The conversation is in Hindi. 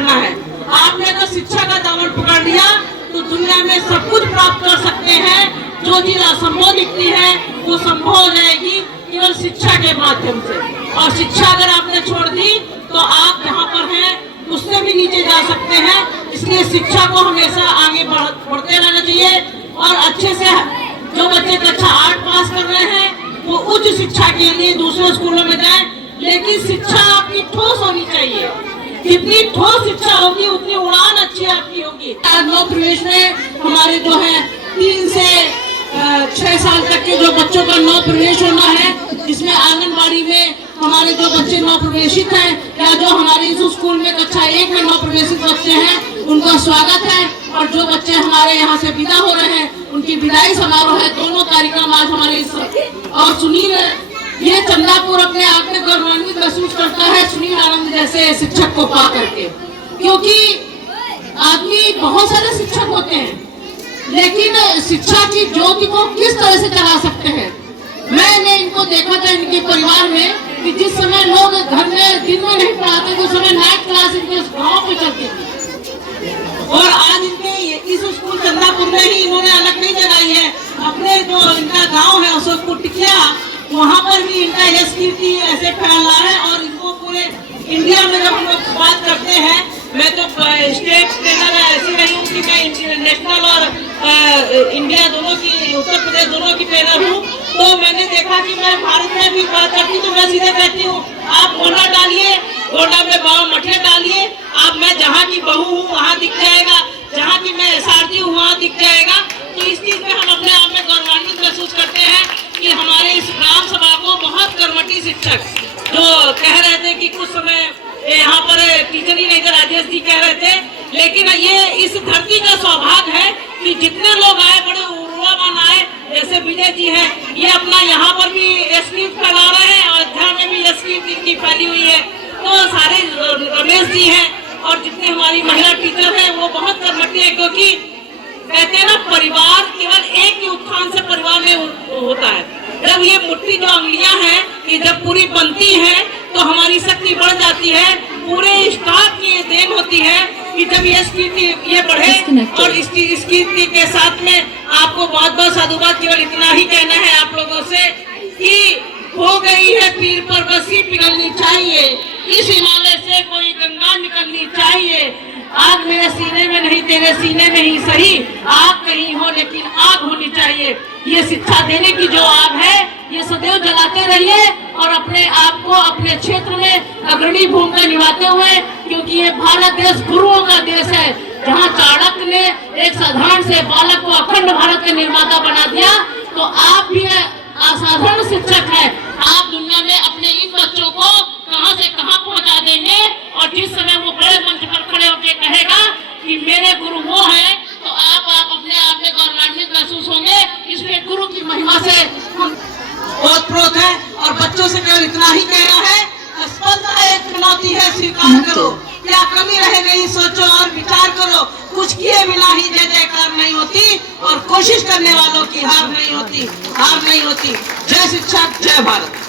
पकड़ना है। आपने अगर शिक्षा का दामन पकड़ लिया तो दुनिया में सब कुछ प्राप्त कर सकते हैं। जो चीज असंभव दिखती है वो संभव हो जाएगी केवल शिक्षा के माध्यम से। और शिक्षा अगर आपने छोड़ दी तो आप जहाँ पर हैं उससे भी नीचे जा सकते हैं। इसलिए शिक्षा को हमेशा आगे बढ़ते रहना चाहिए। और अच्छे से जो बच्चे कक्षा 8 पास कर रहे हैं वो उच्च शिक्षा के लिए दूसरे स्कूलों में जाएं, लेकिन शिक्षा आपकी ठोस होनी चाहिए। जितनी ठोस शिक्षा होगी उतनी उड़ान अच्छी आपकी होगी। नव प्रवेश में हमारे जो है 3 से 6 साल तक के जो बच्चों का नव प्रवेश होना है, जिसमें आंगनबाड़ी में हमारे जो बच्चे नव प्रवेशित हैं या जो हमारे इस स्कूल में कक्षा 1 में नव प्रवेशित बच्चे हैं उनका स्वागत है। और जो बच्चे हमारे यहाँ से विदा हो रहे हैं उनकी विदाई समारोह है। दोनों कार्यक्रम आज हमारे इस और सुनील ये चंदापुर अपने आप में गौरवान्वित महसूस करता है सुनील आनंद जैसे शिक्षक को पा करके, क्योंकि आदमी बहुत सारे शिक्षक होते हैं लेकिन शिक्षा की ज्योति को किस तरह से जला सकते हैं। मैंने इनको देखा था इनके परिवार में कि जिस समय लोग घर में दिन में नहीं पढ़ाते उस समय नाइट क्लास इनके गाँव में चलती थी। और आज इनके इस स्कूल चंदापुर में ही इन्होंने अलग नहीं जगाई है। अपने जो इनका गाँव है अशोकपुर टिकिया, वहाँ पर भी इनका यश कीर्ति ऐसे फैला है। और इनको पूरे इंडिया में जब हम लोग बात करते हैं, मैं तो स्टेट ट्रेनर ऐसी नहीं हूँ कि मैं नेशनल और इंडिया दोनों की, उत्तर प्रदेश दोनों की ट्रेनर हूँ। तो मैंने देखा कि मैं भारत में भी बात करती तो मैं सीधे कहती हूँ आप गोंडा डालिए, गोंडा में बाबा मठिया डालिए, आप मैं जहाँ की बहू हूँ वहाँ दिख जाएगा, जहाँ की मैं सारथी हूँ वहाँ दिख जाएगा। तो इस चीज में हम अपने आप में गौरवान्वित महसूस करते हैं कि हमारे इस ग्राम सभा को बहुत कर्मठी शिक्षक जो कह रहे थे कि कुछ समय यहाँ पर टीचर ही नहीं थे, राजेश जी कह रहे थे, लेकिन ये इस धरती का सौभाग्य है कि जितने लोग आए बड़े ऊर्जावान आए, जैसे विजय जी हैं ये अपना यहाँ पर भी यशकीर्ति फैला रहे हैं और अयोध्या में भी यशकीर्ति इनकी फैली हुई है। तो सारे रमेश जी हैं और जितने हमारी महिला टीचर हैं वो बहुत कर्मठी है, क्योंकि कहते हैं ना परिवार केवल एक ही उत्थान से परिवार में होता है। जब ये मुट्ठी जो अंगुलियां हैं कि जब पूरी बनती हैं तो हमारी शक्ति बढ़ जाती है। पूरे स्टाफ की ये देन होती है कि जब ये कीर्ति ये बढ़े। और इस कीर्ति के साथ में आपको बहुत बहुत साधुवाद। केवल इतना ही कहना है आप लोगों से कि हो गई है पीर पर बसी पिघलनी चाहिए, इस हिमालय से कोई गंगा निकलनी चाहिए। आग मेरे सीने में नहीं तेरे सीने में ही सही, आग कहीं हो लेकिन आग होनी चाहिए। ये शिक्षा देने की जो आग है ये सदैव जलाते रहिए और अपने आप को अपने क्षेत्र में अग्रणी भूमिका निभाते हुए, क्योंकि ये भारत देश गुरुओं का देश है, जहाँ चाणक्य ने एक साधारण से बालक को अखंड भारत के निर्माता बना दिया। तो आप भी असाधारण शिक्षक हैं। आप दुनिया में अपने इन बच्चों को कहां से कहां पहुंचा देंगे और जिस समय वो बड़े मंच पर खड़े होकर कहेगा कि मेरे गुरु वो हैं, तो आप अपने आप में गौरवान्वित महसूस होंगे। इसलिए गुरु की महिमा से हम ओतप्रोत है। और बच्चों से केवल इतना ही कहना है, असफलता एक चुनौती है, स्वीकार करो। क्या कमी रह गई सोचो और विचार करो। कुछ किए बिना ही जय जयकार नहीं होती और कोशिश करने वालों की हार नहीं होती। जय शिक्षा, जय भारत।